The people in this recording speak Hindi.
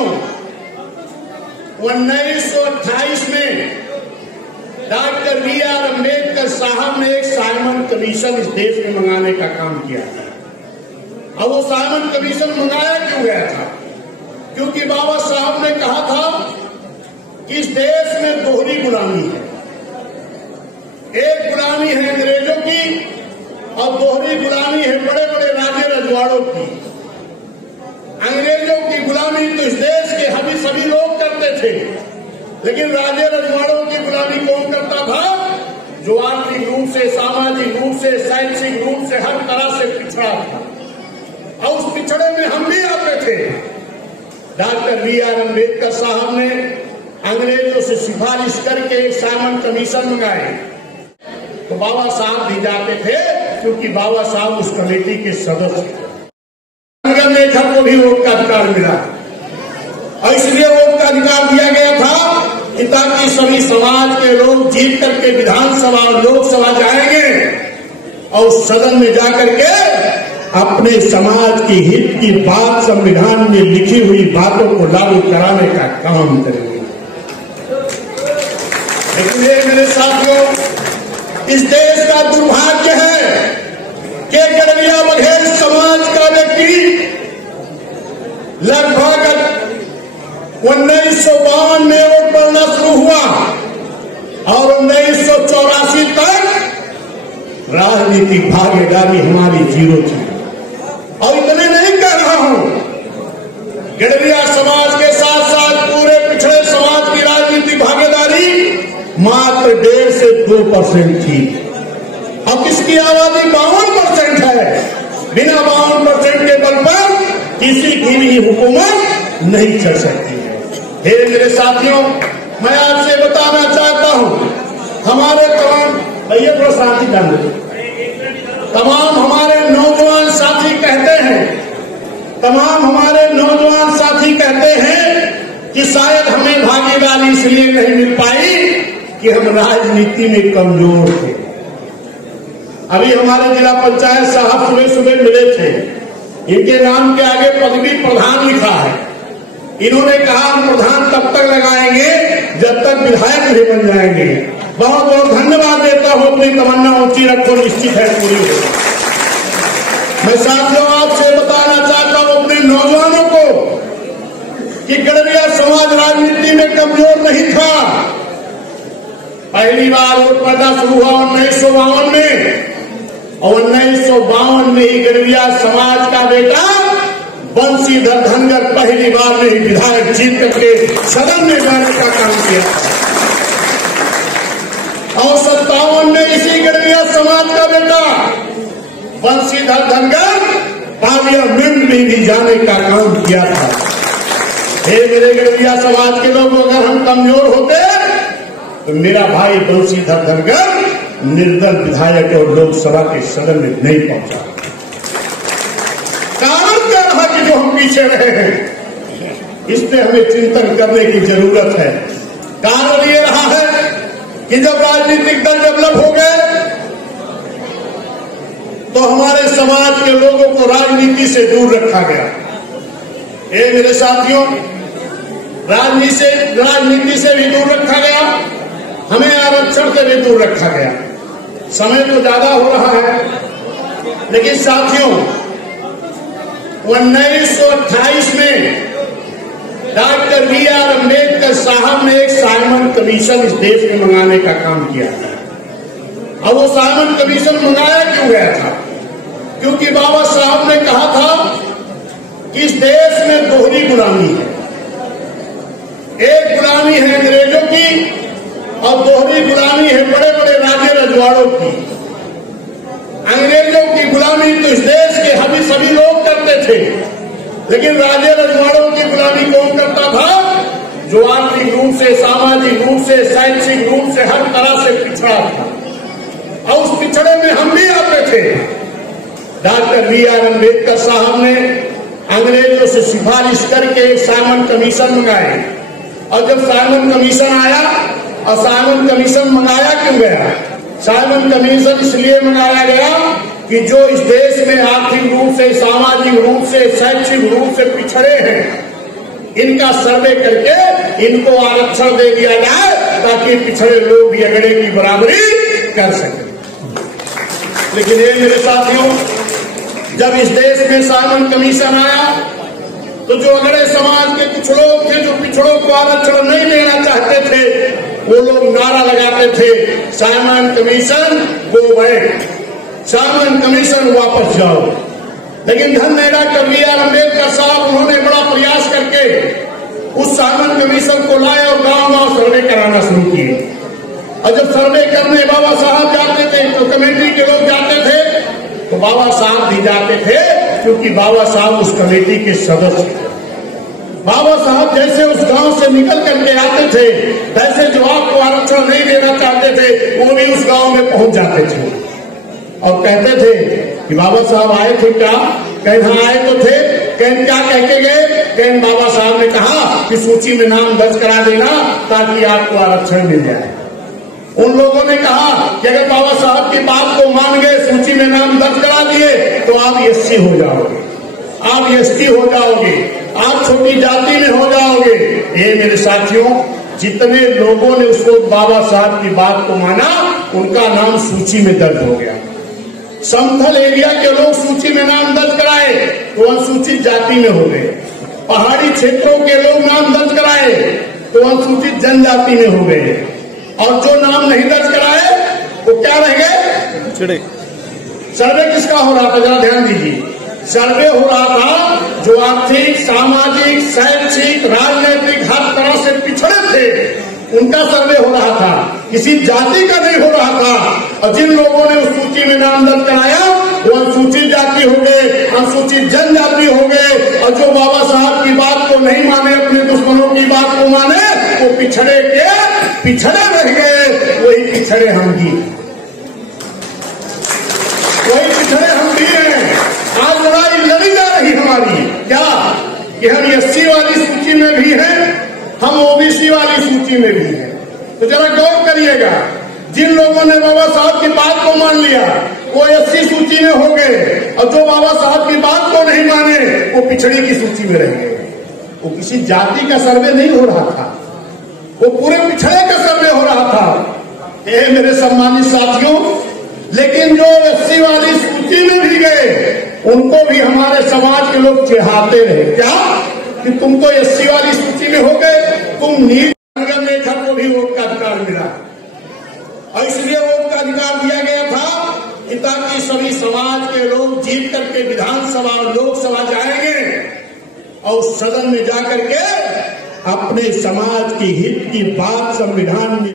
साथियों, 1928 में डॉक्टर बी.आर. अम्बेडकर साहब ने एक साइमन कमीशन इस देश में मंगाने का काम किया था। अब वो साइमन कमीशन मंगाया क्यों गया था? क्योंकि बाबा साहब ने कहा था कि इस देश में दोहरी गुलामी है। एक गुलामी है अंग्रेजों की और दोहरी गुलामी है बड़े बड़े राजे रजवाड़ों की। अंग्रेजों की गुलामी तो इस देश के सभी लोग करते थे, लेकिन राजे रजवाड़ों की गुलामी कौन करता था? जो आर्थिक रूप से, सामाजिक रूप से, शैक्षिक रूप से हर तरह से पिछड़ा था, और उस पिछड़े में हम भी आते थे। Doctor B R. अम्बेडकर साहब ने अंग्रेजों से सिफारिश करके एक साइमन कमीशन मंगाए, तो बाबा साहब भी जाते थे, क्योंकि बाबा साहब उस कमेटी के सदस्य थे। लेखक को भी वोट का अधिकार मिला, और इसलिए वोट का अधिकार दिया गया था कि ताकि सभी समाज के लोग जीत करके विधानसभा और लोकसभा जाएंगे और उस सदन में जाकर के अपने समाज की हित की बात, संविधान में लिखी हुई बातों को लागू कराने का काम करेंगे। इसलिए मेरे साथियों, इस देश का दुर्भाग्य है कि गड़विया बघेल समाज का व्यक्ति लगभग 1952 में वोट पड़ना शुरू हुआ और 1984 तक राजनीतिक भागीदारी हमारी जीरो थी। और इतने नहीं कह रहा हूं, गड़विया समाज के साथ साथ पूरे पिछड़े समाज की राजनीतिक भागीदारी मात्र 1.5 से 2% थी। अब इसकी आबादी 52% है। बिना 52% के बल पर किसी की भी हुकूमत नहीं चल सकती है। हे मेरे साथियों, मैं आपसे बताना चाहता हूं, हमारे तमाम हमारे नौजवान साथी कहते हैं कि शायद हमें भागीदारी इसलिए नहीं मिल पाई कि हम राजनीति में कमजोर थे। अभी हमारे जिला पंचायत साहब सुबह मिले थे, इनके नाम के आगे पदवी प्रधान लिखा है। इन्होंने कहा हम प्रधान तब तक लगाएंगे जब तक विधायक नहीं बन जाएंगे। बहुत बहुत धन्यवाद देता हूं, अपनी तमन्ना ऊंची रखो, निश्चित है पूरी होगी। मैं साथियों आपसे बताना चाहता हूं अपने नौजवानों को कि गड़विया समाज राजनीति में कमजोर नहीं था। पहली बार वोट पड़ना शुरू हुआ 1952 में, और 1952 में ही गड़विया समाज का बेटा बंशीधर धनगर पहली बार में ही विधायक जीत करके सदन में जाने का काम किया। और 57 में इसी गड़विया समाज का बेटा बंशीधर धनगर पार्लियामेंट में भी जाने का काम किया था। हे मेरे गड़विया समाज के लोग, अगर हम कमजोर होते तो मेरा भाई बंशीधर धनगर निर्दल विधायक और लोकसभा के सदन में नहीं पहुंचा। कारण क्या रहा कि जो हम पीछे रहे हैं, इस पे हमें चिंतन करने की जरूरत है। कारण ये रहा है कि जब राजनीतिक दल डेवलप हो गए तो हमारे समाज के लोगों को राजनीति से दूर रखा गया। ये मेरे साथियों, राजनीति से भी दूर रखा गया, हमें आरक्षण से भी दूर रखा गया। समय तो ज्यादा हो रहा है, लेकिन साथियों 1928 में डॉक्टर बी.आर. अम्बेडकर साहब ने एक साइमन कमीशन इस देश में मंगाने का काम किया था। अब वो साइमन कमीशन मंगाया क्यों गया था? क्योंकि बाबा साहब ने कहा था कि इस देश में दोहरी गुलामी है। एक गुलामी है अंग्रेजों की और दोहरी गुलामी है बड़े बड़े राजे रजवाड़ों की। अंग्रेजों की गुलामी तो इस देश के सभी लोग करते थे, लेकिन राजे रजवाड़ों की गुलामी कौन करता था? जो आर्थिक रूप से, सामाजिक रूप से, शैक्षिक रूप से हर तरह से पिछड़ा था, और उस पिछड़े में हम भी आते थे। Doctor B R. अम्बेडकर साहब ने अंग्रेजों से सिफारिश करके एक साइमन कमीशन मंगाए, और जब साइमन कमीशन आया, और साइमन कमीशन मंगाया क्यों गया? साइमन कमीशन इसलिए मंगाया गया कि जो इस देश में आर्थिक रूप से, सामाजिक रूप से, शैक्षिक रूप से पिछड़े हैं, इनका सर्वे करके इनको आरक्षण दे दिया जाए ताकि पिछड़े लोग भी अगड़े की बराबरी कर सकें। लेकिन ये मेरे साथियों, जब इस देश में साइमन कमीशन आया तो जो अगड़े समाज के कुछ लोग थे जो पिछड़ों को आरक्षण नहीं देना चाहते थे, वो लोग नारा लगाते थे, Simon commission go back, Simon commission वापस जाओ। लेकिन धन्य डॉक्टर बी.आर. अम्बेडकर साहब, उन्होंने बड़ा प्रयास करके उस साइमन कमीशन को लाए और गांव-गांव सर्वे कराना शुरू किए। और जब सर्वे करने बाबा साहब जाते थे तो कमेटी के लोग जाते थे, तो बाबा साहब भी जाते थे क्योंकि बाबा साहब उस कमेटी के सदस्य थे। बाबा साहब जैसे उस गांव से निकल करके आते थे, वैसे जो आपको आरक्षण नहीं देना चाहते थे वो भी उस गांव में पहुंच जाते थे और कहते थे कि बाबा साहब आए थे क्या? कहीं हाँ आए तो थे। कहीं क्या कह के गए? कहीं बाबा साहब ने कहा कि सूची में नाम दर्ज करा देना ताकि आपको आरक्षण मिल जाए। उन लोगों ने कहा कि अगर बाबा साहब की बात को मान गए, सूची में नाम दर्ज करा दिए तो आप एससी हो जाओगे, आप एसटी हो जाओगे, आप छोटी जाति में हो जाओगे। ये मेरे साथियों, जितने लोगों ने उसको बाबा साहब की बात को माना, उनका नाम सूची में दर्ज हो गया। समतल एरिया के लोग सूची में नाम दर्ज कराए तो अनुसूचित जाति में हो गए। पहाड़ी क्षेत्रों के लोग नाम दर्ज कराए तो अनुसूचित जनजाति में हो गए। और जो नाम नहीं दर्ज कराए वो क्या रह गए? सर्वे किसका हो रहा था? जरा ध्यान दीजिए। सर्वे हो रहा था जो आर्थिक, सामाजिक, शैक्षिक, राजनीतिक हर तरह से पिछड़े थे, उनका सर्वे हो रहा था, किसी जाति का नहीं हो रहा था। और जिन लोगों ने उस सूची में नाम दर्ज कराया वो अनुसूचित जाति हो गए, अनुसूचित जनजाति हो गए। और जो बाबा साहब की बात को नहीं माने, अपने दुश्मनों की बात को माने, वो पिछड़े के पिछड़े रह गए। वही पिछड़े हम भी, वही पिछड़े हम भी हैं। आज लड़ाई लड़ी जा रही हमारी क्या कि हम एससी वाली सूची में भी हैं, हम ओबीसी वाली सूची में भी हैं। तो जरा गौर करिएगा, जिन लोगों ने बाबा साहब की बात को मान लिया वो एससी सूची में हो गए, और जो बाबा साहब की बात को नहीं माने वो पिछड़ी की सूची में रह गए। वो किसी जाति का सर्वे नहीं हो रहा था, वो पूरे पिछड़े का सर्वे हो रहा था। ये मेरे सम्मानित साथियों, लेकिन जो एससी वाली सूची में भी गए उनको भी हमारे समाज के लोग चिढ़ाते रहे, क्या कि तुम तो एससी वाली सूची में हो गए, तुम नीच लेखक को भी वोट का अधिकार मिला। और इसलिए वोट का अधिकार दिया गया था कि ताकि सभी समाज के लोग जीत करके विधानसभा और लोकसभा जाएंगे और उस सदन में जाकर के अपने समाज की हित की बात संविधान में